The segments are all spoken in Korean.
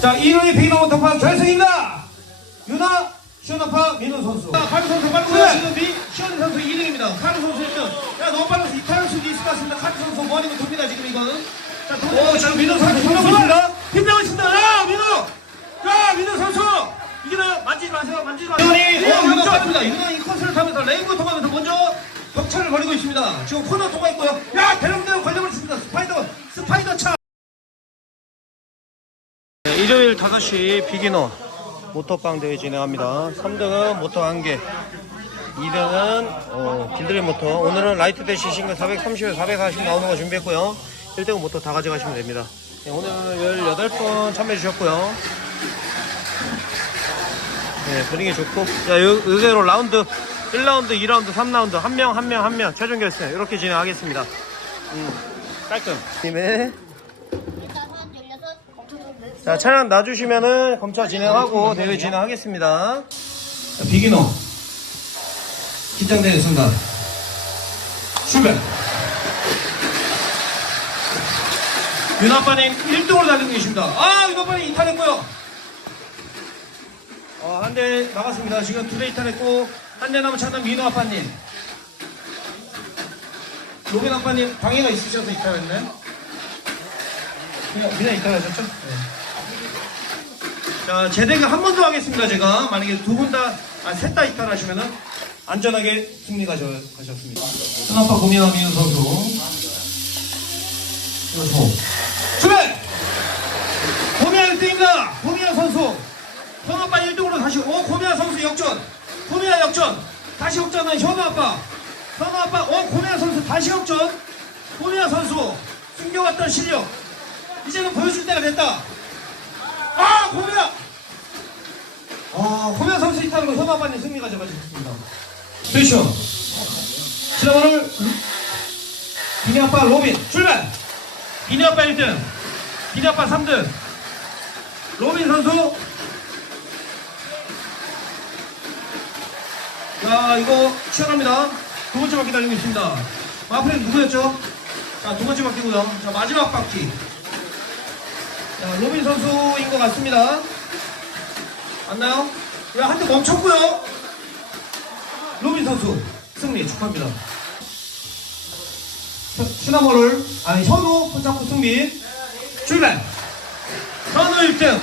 자, 1위의 비기너 모터파 결승입니다. 유나, 시원아파, 민호 선수. 자, 카르 선수. 네. 지금 미, 시원이 선수 2등입니다. 카르 선수 1등. 야, 너무 빨라서 이탈할 수도 있을 것 같습니다. 카르 선수 머리면 돕니다, 지금 이거는. 자, 오, 지금 민호 선수 있습니다. 힘내고 있습니다. 야, 민호! 야, 민호 선수! 이기나요? 만지지 마세요, 만지지 마세요. 유난이, 오, 유나 빠릅니다. 유나 이 커스를 타면서 레인보 통하면서 먼저 격차를 벌이고 있습니다. 지금 코너 통과했고요. 야, 대롱대롱 걸려버렸습니다. 스파이더, 스파이더 차! 네, 일요일 5시 비기너 모터빵 대회 진행합니다. 3등은 모터 1개, 2등은 어, 길들이 모터. 오늘은 라이트 대시 싱글 430에 440 나오는 거 준비했고요. 1등은 모터 다 가져가시면 됩니다. 네, 오늘 18분 참여해 주셨고요. 네, 분위기 좋고. 자, 요, 요대로 라운드 1라운드, 2라운드, 3라운드 한 명, 한 명, 한 명 최종 결승 이렇게 진행하겠습니다. 음, 깔끔. 님의 일단은 16 검토도 자, 차량 놔주시면은 검차 진행하고 대회 진행하겠습니다. 자, 비기너. 긴장되는 순간. 출발. 윤아빠님 1등으로 달리고 계십니다. 아, 윤아빠님 이탈했고요. 어, 한 대 나갔습니다. 지금 두대 이탈했고, 한 대 남은 차는 민호 아빠님. 로빈 아빠님 방해가 있으셔서 이탈했네. 그냥, 그냥 이탈하셨죠? 네. 자, 제대가 한 번 더 하겠습니다, 제가. 만약에 두 분 다, 아, 셋 다 이탈하시면은 안전하게 승리 가져, 가셨습니다. 큰아빠 민우 선수. 그리고 출발! 고미아 1등입니다! 고미아 선수. 현아빠 1등으로 다시, 오, 고미아 선수 역전. 고미아 역전. 다시 역전은 현아빠. 현아빠, 오, 고미아 선수 다시 역전. 고미아 선수. 숨겨왔던 실력. 이제는 보여줄 때가 됐다. 아, 고미야! 아, 고미야 선수 이탈로 현아빠님 승리 가져가셨습니다. 스테이션. 지난번을 비니 아빠 로빈 출발! 비니 아빠 1등, 비니 아빠 3등, 로빈 선수. 야, 이거 치열합니다. 두 번째 바퀴 달리고 있습니다. 마프레는 누구였죠? 자, 두 번째 바퀴고요. 자, 마지막 바퀴. 자, 로빈 선수인 것 같습니다. 맞나요? 야, 한대 멈췄고요. 로빈 선수 승리 축하합니다. 시나모를 아니 현우 포착구 승리 출발. 현우 1등.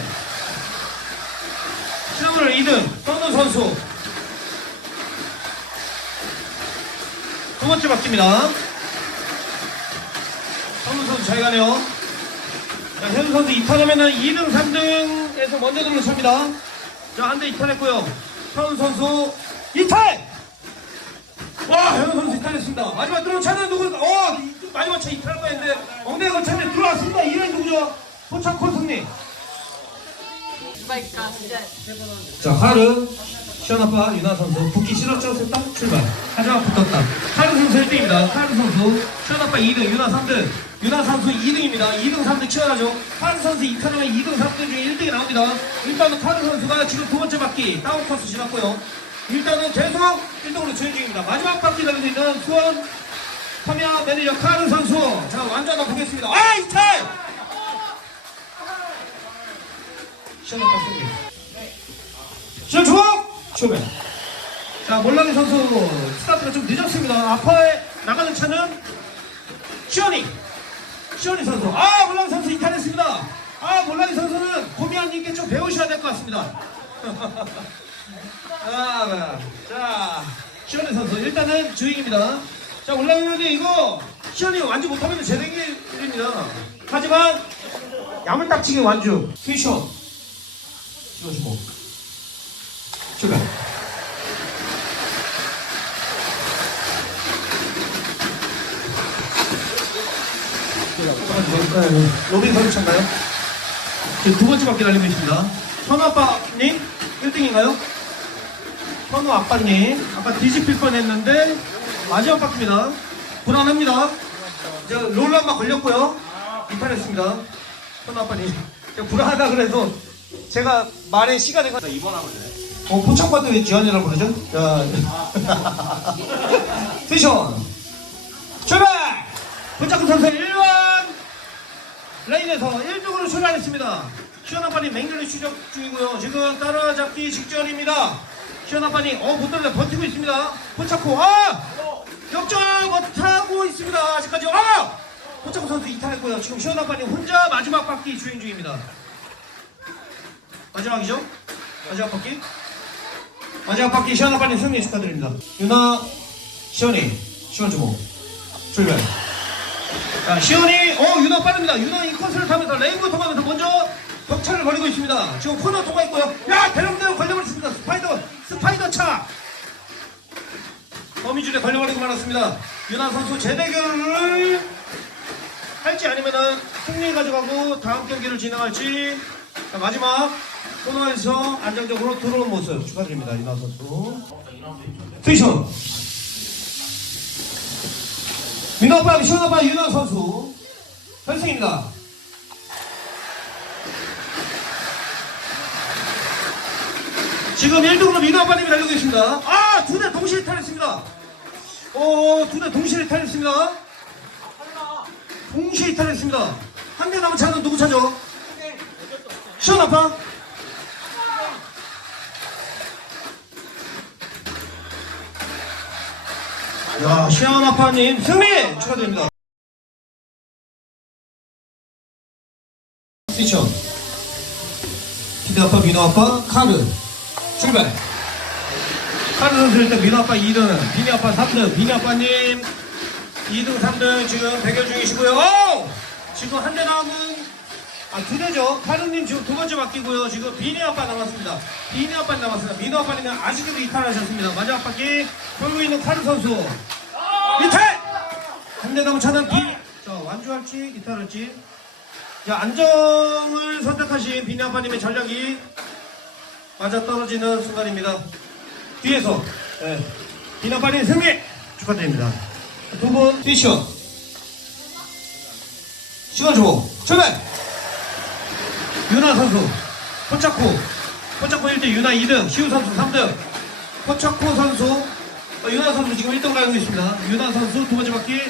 시나모를 2등. 현우 선수. 두 번째 바뀝니다. 현우 선수 잘 가네요. 자, 현우 선수 이탈하면은 2등, 3등에서 먼저 들어섭니다. 자, 한대 이탈했고요. 현우 선수 이탈! 와, 현우 선수 이탈했습니다. 마지막 들어온 차는 누구? 어, 이- 마지막 차 이탈한 거였는데 엉덩이 거차에 들어왔습니다. 이런 누구죠? 포착콘 승리. 그러니까 이제 자, 하르, 시원 아빠, 유나 선수, 붙기 싫었죠? 셋다 출발. 하지만 붙었다. 하르 선수 1등입니다. 하르 선수, 시원 아빠 2등, 유나 3등. 유나 선수 2등입니다. 2등, 3등 치열하죠. 하르 선수 이탈하면 2등, 3등 중에 1등이 나옵니다. 일단은 하르 선수가 지금 두 번째 바퀴 다운 코스 지났고요. 일단은 계속 1등으로 주행 중입니다. 마지막 바퀴 달리고 있는 수원 카미아 매니저 카르 선수. 자, 완전 한번 보겠습니다. 아, 이탈! 시원 아빠 승리. 시원 주먹! 쇼맨. 자, 몰랑이 선수 스타트가 좀 늦었습니다. 앞에 나가는 차는 시원이. 시원이 선수. 아, 몰랑이 선수 이탈했습니다. 아, 몰랑이 선수는 고미안님께 좀 배우셔야 될 것 같습니다. 자, 자, 시원이 선수. 일단은 주행입니다. 자, 몰랑이 선수 이거 시원이 완주 못하면 제대기입니다. 하지만 야물딱지게 완주. 퀴션. 찍어주고. 출발. 로빈 선수 찬가요? 지금 두 번째 바퀴 달리고 있습니다. 현우 아빠님 1등인가요? 현우 아빠님 아까 뒤집힐 뻔했는데 마지막 바퀴입니다. 불안합니다. 이제 롤러 한번 걸렸고요. 이탈했습니다. 현우 아빠님 제가 불안하다 그래서 제가 말의 시간이 가... 어, 포착받도 왜 지원이라고 그러죠? 자, 스테이션 출발! 포착구 선수 1번 레인에서 1등으로 출발했습니다. 시원아빠님 맹렬히 추적 중이고요. 지금 따라잡기 직전입니다. 시원아빠님, 어, 못 따라 버티고 있습니다. 포차코, 아! 역전 못하고 있습니다. 아직까지, 아! 포차코 선수 이탈했고요. 지금 시원아빠님 혼자 마지막 바퀴 주행 중입니다. 마지막이죠? 마지막 바퀴? 마지막 바퀴 시원아빠님 승리 축하드립니다. 유나, 시원이, 시원 주모, 출발. 자, 시원이, 어, 유나 빠릅니다. 유나 이 코스를 타면서 레인보 통하면서 먼저 격차를 벌이고 있습니다. 지금 코너 통과했고요. 야, 대령대로 걸려버렸습니다. 스파이더, 스파이더 차! 거미줄에 걸려버리고 말았습니다. 유나 선수 재대결을 할지 아니면은 승리 가져가고 다음 경기를 진행할지 자, 마지막 코너에서 안정적으로 들어오는 모습 축하드립니다. 유나 선수. 스테이션! 민호빠, 시원아빠, 유나 선수 결승입니다. 지금 1등으로 민호아빠님이 달리고 계십니다. 아, 두 대 동시에 탈했습니다. 어, 두 대 동시에 탈했습니다. 동시에 탈했습니다. 한 대 남은 차는 누구 차죠? 시원아빠? 야, 시원 아빠님 승리 축하드립니다. 스티션 기대 아빠, 민호 아빠, 카르 출발. 카르 선수 일단 민호 아빠 2등, 비니 아빠 3등, 비니 아빠님 2등, 3등 지금 대결 중이시고요. 오! 지금 한대 남은 아, 두 대죠. 카르님 지금 두 번째 바뀌고요. 지금 비니 아빠 남았습니다. 비니 아빠 남았습니다. 민호 아빠님은 아직도 이탈하셨습니다. 마지막 바퀴 돌고 있는 카르 선수. 이탈! 한대 남은 차는 비. 자, 완주할지, 이탈할지. 자, 안정을 선택하신 비니 아빠님의 전략이 맞아 떨어지는 순간입니다. 뒤에서, 예. 비니 아빠님 승리! 축하드립니다. 두 분, 피션. 시간 주고, 출발! 유나 선수, 포차코, 포차코 1등, 유나 2등, 시우 선수 3등, 포차코 선수, 어, 유나 선수 지금 1등 가고 있습니다. 유나 선수 두 번째 바퀴,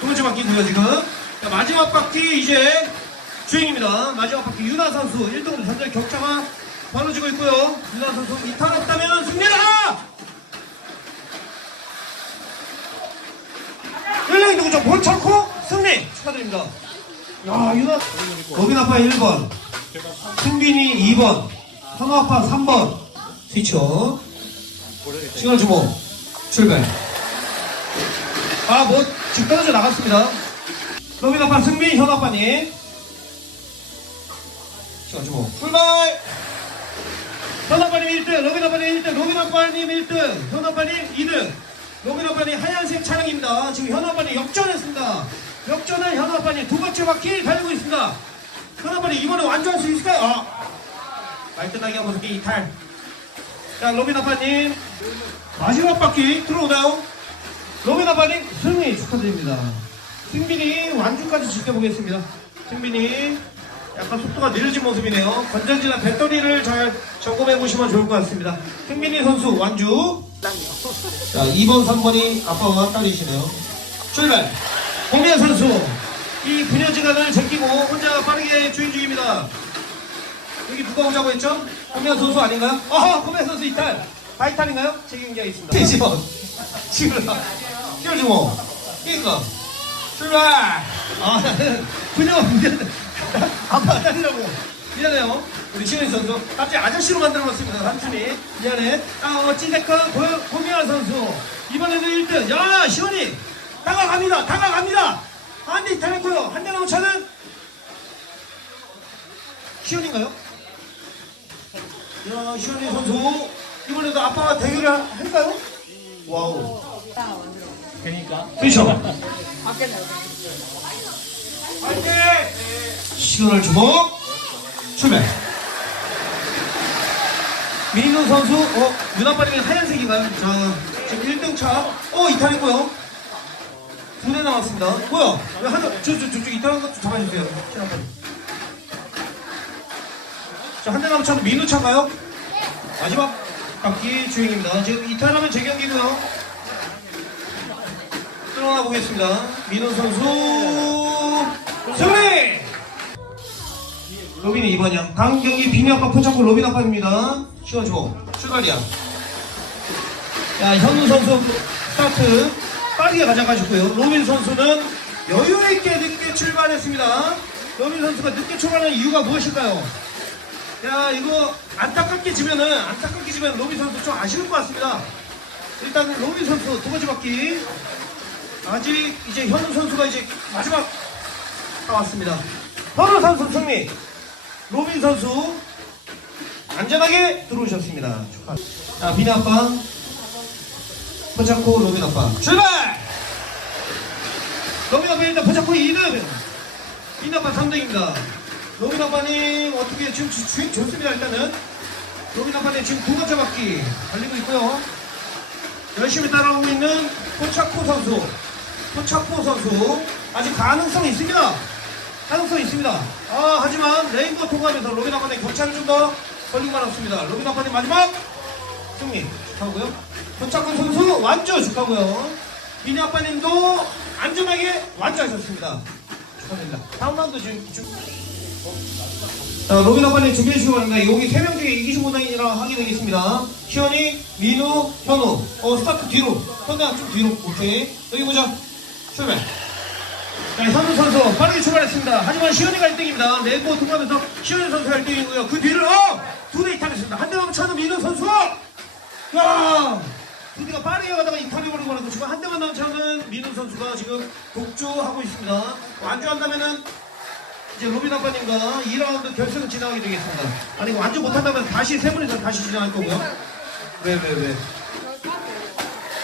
두 번째 바퀴고요 지금. 자, 마지막 바퀴 이제 주행입니다. 마지막 바퀴 유나 선수 1등으로 현재 격차가 벌어지고 있고요. 유나 선수 이탈 없다면 승리다! 1등 누구죠? 포차코 승리 축하드립니다. 야, 유나. 로빈 아빠 1번. 승빈이 2번. 현우 아빠 3번. 스위쳐. 시간 주모. 출발. 아, 뭐, 지금 떨어져 나갔습니다. 로빈 아빠 승빈, 현우 아빠님. 시간 주모. 출발! 현우 아빠님 1등, 로빈 아빠님 1등, 로빈 아빠님 1등, 현우 아빠님 2등. 로빈 아빠님 하얀색 차량입니다. 지금 현우 아빠님 역전했습니다. 역전한 현우 아빠님 두 번째 바퀴 달리고 있습니다. 아빠님 이번에 완주할 수 있을까요? 아, 말끝나게 이 이탈. 자, 로빈 아빠님 마지막 바퀴 들어오나요? 로빈 아빠님 승리 축하드립니다. 승빈이 완주까지 지켜보겠습니다. 승빈이 약간 속도가 느려진 모습이네요. 건전지나 배터리를 잘 점검해 보시면 좋을 것 같습니다. 승빈이 선수 완주. 자, 2번, 3번이 아빠와 딸이시네요. 출발! 홍미아 선수, 이 분야지간을 제끼고 혼자 빠르게 주행 중입니다. 여기 누가 오자고 했죠? 홍미아 선수 아닌가요? 어허, 홍미아 선수 이탈! 다 이탈인가요? 제 경기가 있습니다. 대지원! 지금, 띄워주모, 끼가 출발! 아, 나는 미안해. 아빠 딸이라고. 미안해요. 우리 신현 선수. 갑자기 아저씨로 만들어놨습니다. 삼촌이. 미안해. 아, 어, 찐색한 고미아 선수. 이번에는 1등. 야, 시원이! 다가갑니다. 다가갑니다. 안돼 이탈했고요. 한 대 남은 차는 시원인가요? 야, 시원이 선수. 이번에도 아빠가 대결을 하- 할까요? 와우. 그러니까 그렇죠. 시간을 주고 출발. 민우 선수, 어, 윤아빠님이 하얀색인가요? 자, 지금 1등 차, 어, 이탈했고요. 두 대 남았습니다. 뭐야? 왜 하나, 저, 저, 저쪽 것좀 잡아주세요. 자, 한대 차는 민우 차인가요? 마지막 바퀴 주행입니다. 지금 이탈하면 제 경기고요. 들어가 보겠습니다. 민호 선수 승리! 로빈이 2번이야. 다음 경기 비니 아빠 포착고 로빈 아빠입니다. 시원줘. 출발이야. 야, 현우 선수 스타트 빠르게 가져가셨고요. 로빈 선수는 여유있게 늦게 출발했습니다. 로빈 선수가 늦게 출발한 이유가 무엇일까요? 야, 이거 안타깝게 지면은, 안타깝게 지면 로빈 선수 좀 아쉬울 것 같습니다. 일단 로빈 선수 두 번째 바퀴. 아직 이제 현우 선수가 이제 마지막 다 왔습니다. 현우 선수 승리. 로빈 선수 안전하게 들어오셨습니다. 축하. 자, 아빠. 포차코 로빈 아빠. 출발! 로빈 아빠 일단 포차코 2등. 비니 아빠 3등입니다. 로빈 아빠님 어떻게 지금 주- 주행 좋습니다. 일단은. 로빈 아빠님 지금 두 번째 바퀴 달리고 있고요. 열심히 따라오고 있는 포차코 선수. 포차코 선수. 아직 가능성이 있습니다. 가능성이 있습니다. 아, 하지만 레인보우 통과하면서 로빈 아빠님 격차를 좀 더 벌리고 말았습니다. 로빈 아빠님 마지막 승리 축하하고요. 포차코 선수 완주 축하하고요. 비니 아빠님도 안전하게 완주하셨습니다. 축하드립니다. 다음 라운드 지금 주... 자, 로빈 아빠님 준비해 주시기 바랍니다. 여기 세 명 중에 이기신 분이라 하게 되겠습니다. 시원이, 민우, 현우. 어, 스타트 뒤로. 현우야, 좀 뒤로. 오케이. 여기 보자. 출발. 자, 현우 선수 빠르게 출발했습니다. 하지만 시현이가 1등입니다. 네이버 통과하면서 시현이 선수가 1등이고요. 그 뒤를 어! 두대 이탈했습니다. 한 대만 차는 민우 선수! 야! 두 대가 빠르게 가다가 이탈해버리고 말았고 지금 한 대만 남차는 민우 선수가 지금 독주하고 있습니다. 완주한다면은 이제 로빈 아빠님과 2라운드 결승 진행하게 되겠습니다. 아니 완주 못한다면 다시 세 분이서 다시 진행할 거고요. 왜?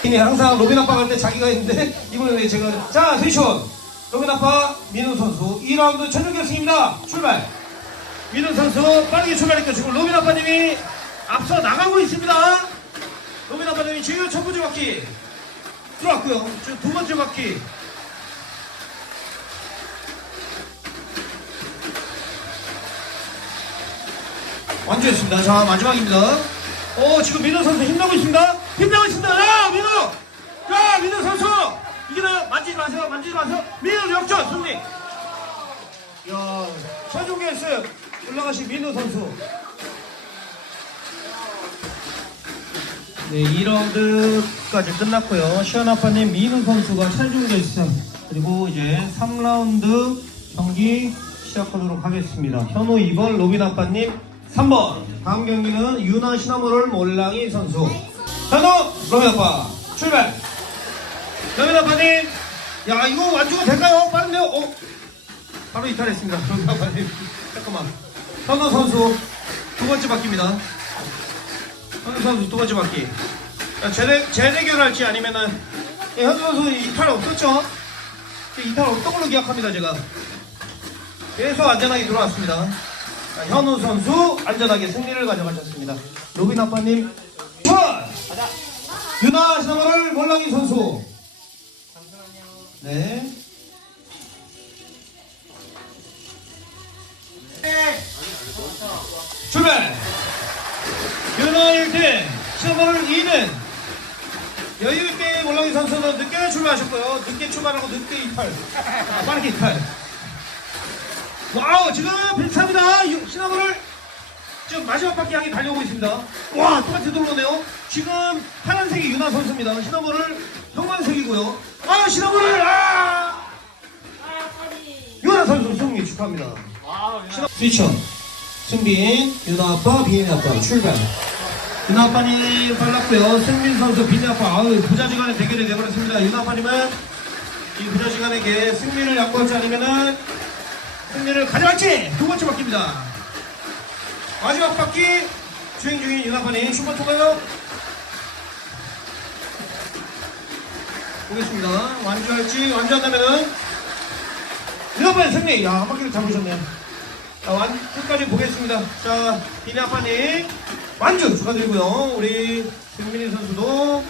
이니 항상 로빈 아빠 갈 때 자기가 있는데 이번에 왜 제가 자 세션 로빈 아빠 민우 선수 2라운드 전격 결승입니다. 출발. 민우 선수 빠르게 출발했고 지금 로빈 아빠님이 앞서 나가고 있습니다. 아빠님이 지금 첫 번째 바퀴 들어왔고요. 두 번째 바퀴 완주했습니다. 자, 마지막입니다. 오, 지금 민호 선수 힘내고 있습니다. 힘내고 있습니다. 야, 민호! 야, 민호 선수! 이기나요? 만지지 마세요. 만지지 마세요. 민호 역전 승리! 야, 최종 결승 올라가신 민호 선수. 네, 2라운드까지 끝났고요. 시원 아빠님 민우 선수가 최종 결승 그리고 이제 3라운드 경기 시작하도록 하겠습니다. 현우 2번, 로빈 아빠님 3번. 다음 경기는 유나 시나모롤 몰랑이 선수. 현우, 로빈 아빠 출발. 로빈 아빠님, 야 이거 완주가 될까요? 빠른데요? 어? 바로 이탈했습니다. 로빈 아빠님. 잠깐만. 현우 선수 두 번째 바뀝니다. 현우 선수 두 번째. 자, 재대, 재대결 할지 아니면은, 예, 현우 선수 이탈 없었죠? 이탈 없던 걸로 기억합니다, 제가. 계속 안전하게 들어왔습니다. 자, 현우 선수 안전하게 승리를 가져가셨습니다. 로빈 아빠님, 천! 유나 시나모를 몰랑이 선수. 네. 출발! 1등, 시나모를 2등. 여유있게 몰랑이 선수는 늦게 출발하셨고요. 늦게 출발하고 늦게 이탈. 아, 빠르게 이탈. 와우 지금 비슷합니다. 유- 시나모를 지금 마지막 바퀴 향해 달려오고 있습니다. 와 똑같이 들어오네요. 지금 파란색이 유나 선수입니다. 시나모를 형광색이고요. 아 시나모를 아! 유나 선수 승리 축하합니다. 시나. 스위쳐 승빈 유나 아빠 비인 아빠 출발 유나 아빠님 빨랐고요 승민 선수 비인 아빠 아유 부자지간의 대결이 되어버렸습니다 유나 아빠님은 이 부자지간에게 승리를 양보하지 않으면은 승리를 가져갈지 두 번째 바퀴입니다. 마지막 바퀴 주행 중인 윤아판이 슈퍼 통과요. 보겠습니다. 완주할지 완주한다면은 윤아판이 승리. 야, 한 바퀴를 잡으셨네요. 자, 완 끝까지 보겠습니다. 자, 비나판이 완주 축하드리고요. 우리 승민이 선수도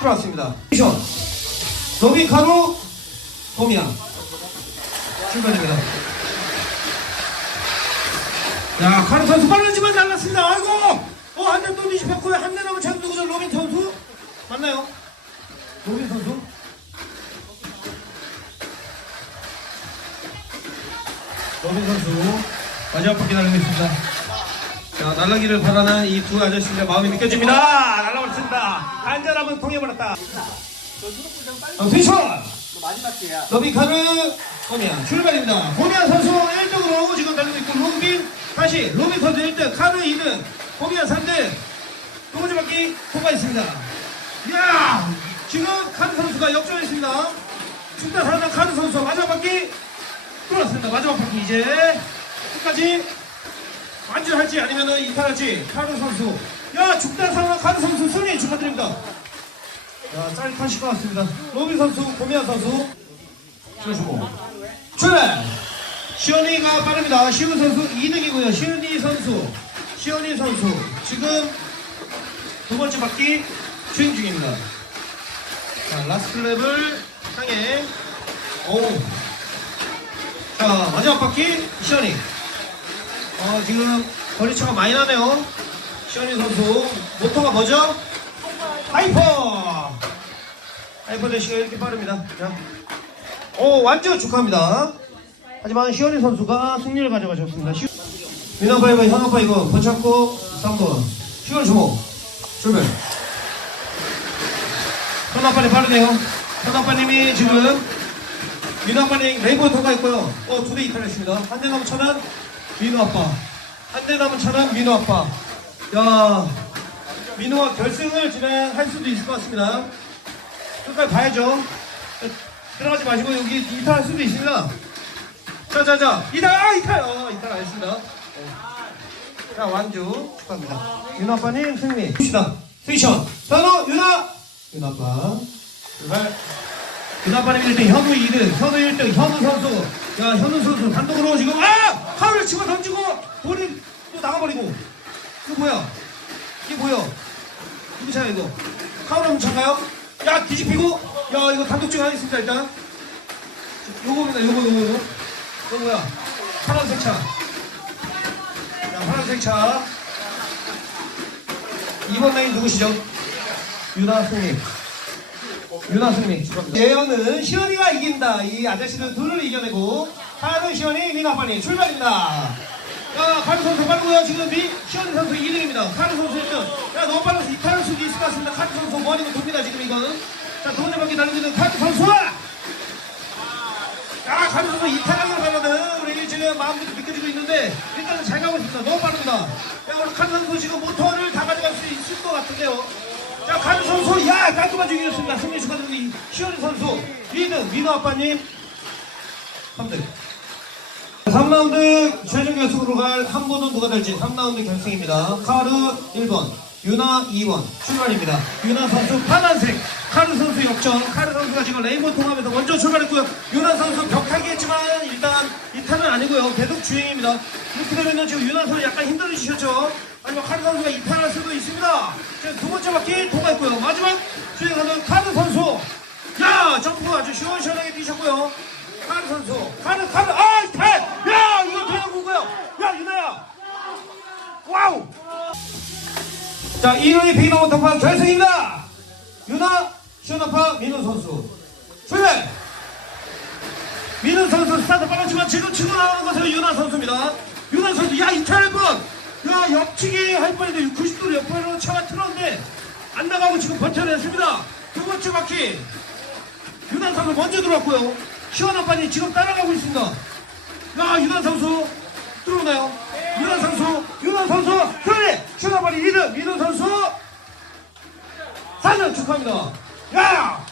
들어왔습니다. 미션 로빈카로 봄이야. 출발입니다. 야, 카르 선수 빠르지만 날랐습니다. 아이고! 어, 한대또 미집혔고요. 한대 남은 참 누구죠? 로빈 선수? 맞나요? 로빈 선수? 로빈 선수. 마지막 바퀴 날리고 있습니다. 자, 날라기를 바라는 이 두 아저씨들의 마음이 느껴집니다. 날라버렸습니다. 안전함은 통해버렸다. 어, 스위션! 러비카르 호미안 출발입니다. 호미안 선수 1등으로 지금 달리고 있고 로빈 다시 로빈 선수 1등 카르 2등 호미안 3등 두 번째 바퀴 통과했습니다. 이야 지금 카르 선수가 역전했습니다. 축다 사랑 카르 선수 마지막 바퀴 뚫었습니다. 마지막 바퀴 이제 끝까지 완주할지 아니면은 이탈할지 카르 선수 야 죽다 사랑 카르 선수 승리 축하드립니다. 야, 짜릿하실 것 같습니다. 로빈 선수, 고미안 선수. 출주고. 출발! 시온이가 빠릅니다. 시온 선수 2등이고요. 시온이 선수. 시온이 선수. 지금 두 번째 바퀴 주행 중입니다. 자, 라스트 랩을 향해. 오. 자, 마지막 바퀴 시온이. 어, 지금 거리차가 많이 나네요. 시온이 선수. 모터가 뭐죠? 하이퍼! 하이퍼 대시가 이렇게 빠릅니다. 자. 오, 완전 축하합니다. 하지만 시원이 선수가 승리를 가져가셨습니다. 시... 민아파이브, 현아파이브, 번창고 3번. 시원 주목. 출발. 현아파님 빠르네요. 현아파님이 지금 민아파님 레이버 통과했고요. 어, 두대 이탈했습니다. 한 대 남은 차는 민우 아빠. 한 대 남은 차는 민우 아빠. 야, 민호가 결승을 진행할 수도 있을 것 같습니다. 끝까지 봐야죠. 들어가지 마시고 여기 이탈할 수도 있습니다. 자 자 자 이탈 아 이탈 어 이탈 안 했습니다. 네. 자 완주 축하합니다. 윤아 아빠님 승리. 봅시다. 스위션 선호 윤아 윤아 아빠 출발. 아빠님 1등 현우 2등 현우 1등 현우 선수. 야 현우 선수 단독으로 지금 아! 카운을 치고 던지고 볼이 또 나가버리고. 이거 뭐야? 이게 뭐야? 누구 차야 이거? 카운을 훔쳐가요? 야 뒤집히고? 야 이거 단독 중 하겠습니다 일단. 요거입니다 요거 요거 요거. 이거 뭐야? 파란색 차. 자, 파란색 차. 2번 라인 누구시죠? 유나 승리 유나 승리 예언은 시연이가 이긴다 이 아저씨들 둘을 이겨내고 하는 시연이 민아 빨리 출발입니다 야, 카르 선수 빠르고요. 지금 미, 시원이 선수 2등입니다. 카르 선수 1등. 야, 너무 빨라서 이탈할 수도 있을 것 같습니다. 카르 선수 머리가 돕니다, 지금 이거는. 자, 두 번째 바퀴 달리고 있는 카르 선수! 야, 카르 선수 이탈하기로 가거든. 우리 지금 마음부터 느껴지고 있는데, 일단은 잘 가고 있습니다. 너무 빠릅니다. 야, 오늘 카르 선수 지금 모터를 다 가져갈 수 있을 것 같은데요. 자, 카르 선수, 야, 깔끔하게 이겼습니다. 승리 축하드립니다. 시원이 선수 2등, 민호 아빠님 3등. 3라운드 최종 결승으로 갈 한 분은 누가 될지 3라운드 결승입니다. 카르 1번, 유나 2번 출발입니다. 유나 선수 파란색, 카르 선수 역전. 카르 선수가 지금 레인보우 통하면서 먼저 출발했고요. 유나 선수 격하게 했지만 일단 이탈은 아니고요. 계속 주행입니다. 이렇게 되면 지금 유나 선수 약간 힘들으시셨죠? 아니면 카르 선수가 이탈할 수도 있습니다. 지금 두 번째 바퀴 통과했고요. 마지막 주행하는 카르 선수. 야 점프 아주 시원시원하게 뛰셨고요. 카르 선수, 카르 카르, 아 이탈! 야 이거 본 거야. 야 유나야. 와우. 자 1위의 비너모 탑판 결승입니다. 유나 시원아파 민우 선수 출발. 민우 선수 스타트 빨랐지만 지금 치고 나오는 것은 유나 선수입니다. 유나 선수 야 이탈할 뻔. 야 옆치기 할 뻔인데 90도로 옆으로 차가 틀었는데 안 나가고 지금 버텨냈습니다. 두 번째 바퀴. 유난 선수 먼저 들어왔고요. 시원한 판이 지금 따라가고 있습니다. 야, 유난 선수 들어오나요? 유난 선수, 유난 선수, 그래! 시원한 판이 2등, 민우 선수 4등 축하합니다. 야!